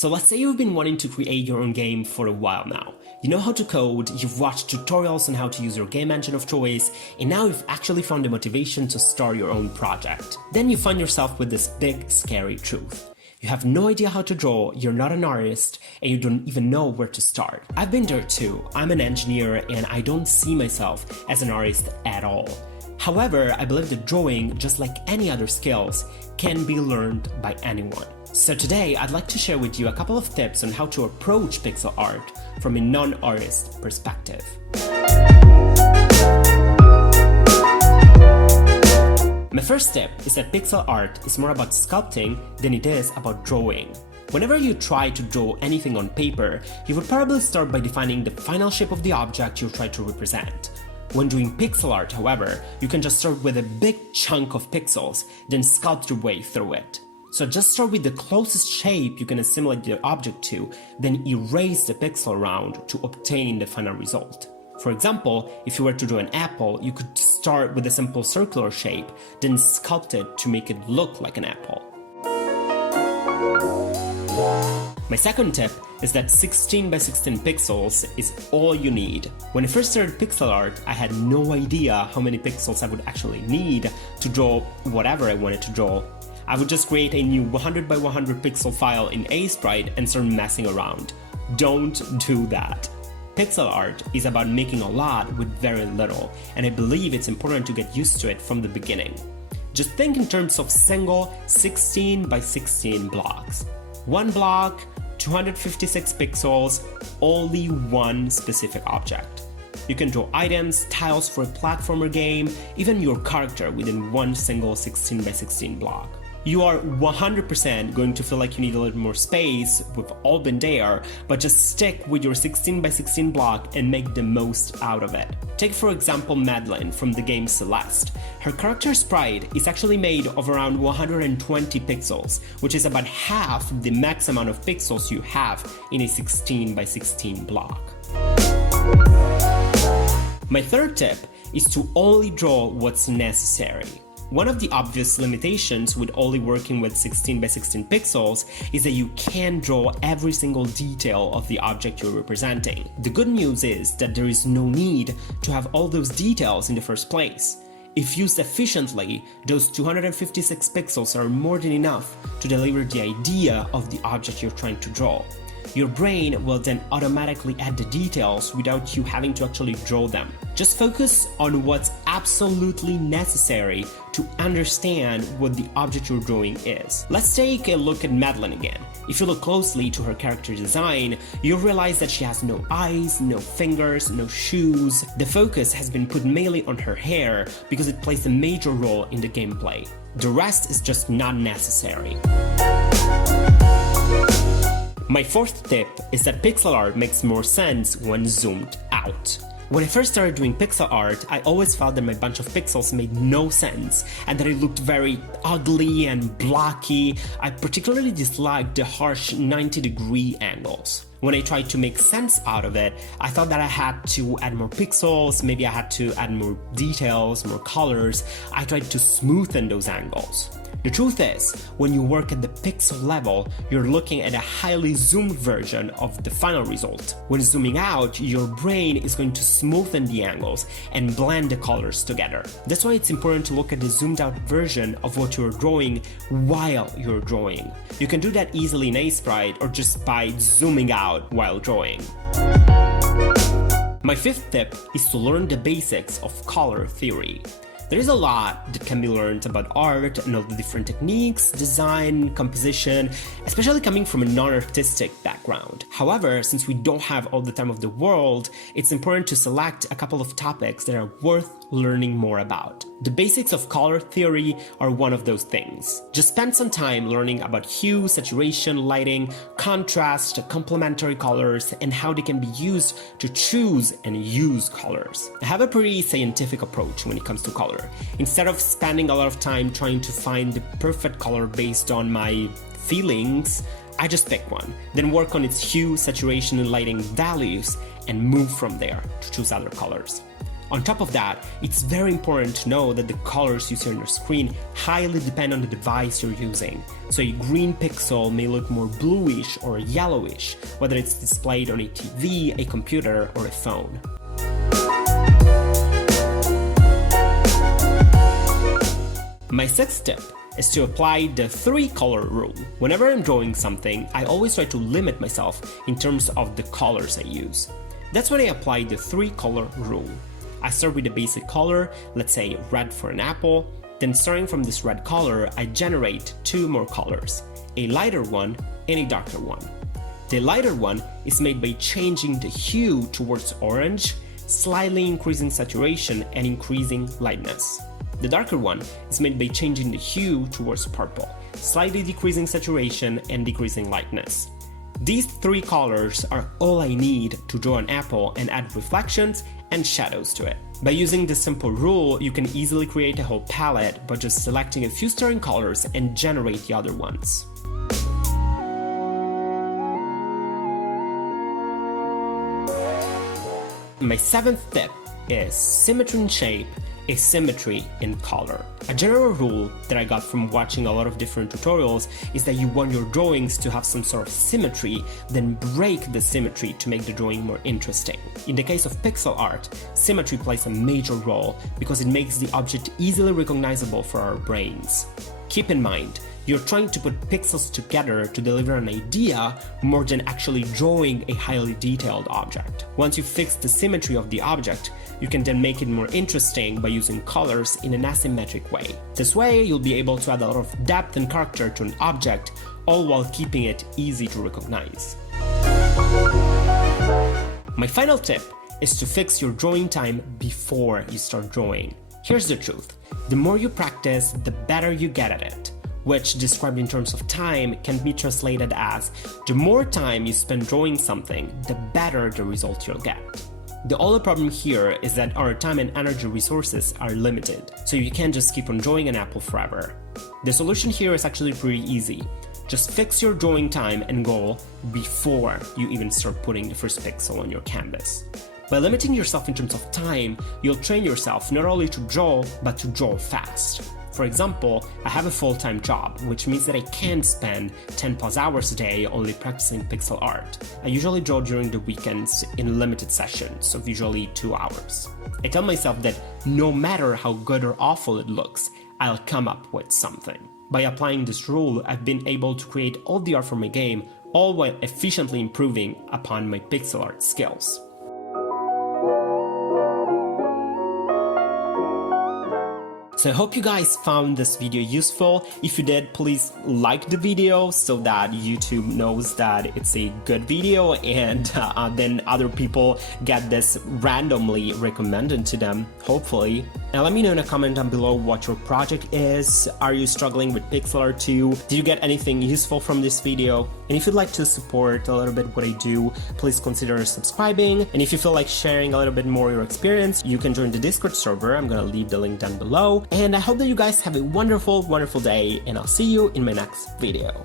So let's say you've been wanting to create your own game for a while now. You know how to code, you've watched tutorials on how to use your game engine of choice, and now you've actually found the motivation to start your own project. Then you find yourself with this big, scary truth. You have no idea how to draw, you're not an artist, and you don't even know where to start. I've been there too. I'm an engineer and I don't see myself as an artist at all. However, I believe that drawing, just like any other skills, can be learned by anyone. So today, I'd like to share with you a couple of tips on how to approach pixel art from a non-artist perspective. My first tip is that pixel art is more about sculpting than it is about drawing. Whenever you try to draw anything on paper, you would probably start by defining the final shape of the object you'll try to represent. When doing pixel art, however, you can just start with a big chunk of pixels, then sculpt your way through it. So just start with the closest shape you can assimilate the object to, then erase the pixel around to obtain the final result. For example, if you were to draw an apple, you could start with a simple circular shape, then sculpt it to make it look like an apple. My second tip is that 16 by 16 pixels is all you need. When I first started pixel art, I had no idea how many pixels I would actually need to draw whatever I wanted to draw. I would just create a new 100 by 100 pixel file in Aseprite and start messing around. Don't do that. Pixel art is about making a lot with very little, and I believe it's important to get used to it from the beginning. Just think in terms of single 16 by 16 blocks. One block, 256 pixels, only one specific object. You can draw items, tiles for a platformer game, even your character within one single 16 by 16 block. You are 100% going to feel like you need a little more space, we've all been there, but just stick with your 16 by 16 block and make the most out of it. Take for example Madeline from the game Celeste. Her character sprite is actually made of around 120 pixels, which is about half the max amount of pixels you have in a 16 by 16 block. My third tip is to only draw what's necessary. One of the obvious limitations with only working with 16 by 16 pixels is that you can't draw every single detail of the object you're representing. The good news is that there is no need to have all those details in the first place. If used efficiently, those 256 pixels are more than enough to deliver the idea of the object you're trying to draw. Your brain will then automatically add the details without you having to actually draw them. Just focus on what's absolutely necessary to understand what the object you're drawing is. Let's take a look at Madeline again. If you look closely to her character design, you'll realize that she has no eyes, no fingers, no shoes. The focus has been put mainly on her hair because it plays a major role in the gameplay. The rest is just not necessary. My fourth tip is that pixel art makes more sense when zoomed out. When I first started doing pixel art, I always felt that my bunch of pixels made no sense and that it looked very ugly and blocky. I particularly disliked the harsh 90-degree angles. When I tried to make sense out of it, I thought that I had to add more pixels, maybe I had to add more details, more colors. I tried to smoothen those angles. The truth is, when you work at the pixel level, you're looking at a highly zoomed version of the final result. When zooming out, your brain is going to smoothen the angles and blend the colors together. That's why it's important to look at the zoomed out version of what you're drawing while you're drawing. You can do that easily in Aseprite or just by zooming out while drawing. My fifth tip is to learn the basics of color theory. There is a lot that can be learned about art and all the different techniques, design, composition, especially coming from a non-artistic background. However, since we don't have all the time of the world, it's important to select a couple of topics that are worth learning more about. The basics of color theory are one of those things. Just spend some time learning about hue, saturation, lighting, contrast, complementary colors, and how they can be used to choose and use colors. I have a pretty scientific approach when it comes to color. Instead of spending a lot of time trying to find the perfect color based on my feelings, I just pick one, then work on its hue, saturation, and lighting values, and move from there to choose other colors. On top of that, it's very important to know that the colors you see on your screen highly depend on the device you're using. So a green pixel may look more bluish or yellowish, whether it's displayed on a TV, a computer, or a phone. My sixth tip is to apply the 3-color rule. Whenever I'm drawing something, I always try to limit myself in terms of the colors I use. That's when I apply the 3-color rule. I start with a basic color, let's say red for an apple, then starting from this red color, I generate 2 more colors, a lighter one and a darker one. The lighter one is made by changing the hue towards orange, slightly increasing saturation and increasing lightness. The darker one is made by changing the hue towards purple, slightly decreasing saturation and decreasing lightness. These 3 colors are all I need to draw an apple and add reflections and shadows to it. By using this simple rule, you can easily create a whole palette by just selecting a few starting colors and generate the other ones. My 7th tip is Symmetry and Shape, asymmetry in color. A general rule that I got from watching a lot of different tutorials is that you want your drawings to have some sort of symmetry, then break the symmetry to make the drawing more interesting. In the case of pixel art, symmetry plays a major role because it makes the object easily recognizable for our brains. Keep in mind, you're trying to put pixels together to deliver an idea more than actually drawing a highly detailed object. Once you fix the symmetry of the object, you can then make it more interesting by using colors in an asymmetric way. This way, you'll be able to add a lot of depth and character to an object, all while keeping it easy to recognize. My final tip is to fix your drawing time before you start drawing. Here's the truth. The more you practice, the better you get at it, which, described in terms of time, can be translated as the more time you spend drawing something, the better the result you'll get. The only problem here is that our time and energy resources are limited, so you can't just keep on drawing an apple forever. The solution here is actually pretty easy. Just fix your drawing time and goal before you even start putting the first pixel on your canvas. By limiting yourself in terms of time, you'll train yourself not only to draw, but to draw fast. For example, I have a full-time job, which means that I can't spend 10+ hours a day only practicing pixel art. I usually draw during the weekends in limited sessions of usually 2 hours. I tell myself that no matter how good or awful it looks, I'll come up with something. By applying this rule, I've been able to create all the art for my game, all while efficiently improving upon my pixel art skills. So I hope you guys found this video useful. If you did, please like the video so that YouTube knows that it's a good video, and then other people get this randomly recommended to them, hopefully. And let me know in a comment down below what your project is. Are you struggling with pixel art too? Did you get anything useful from this video? And if you'd like to support a little bit what I do, please consider subscribing. And if you feel like sharing a little bit more your experience, you can join the Discord server. I'm gonna leave the link down below. And I hope that you guys have a wonderful, wonderful day, and I'll see you in my next video.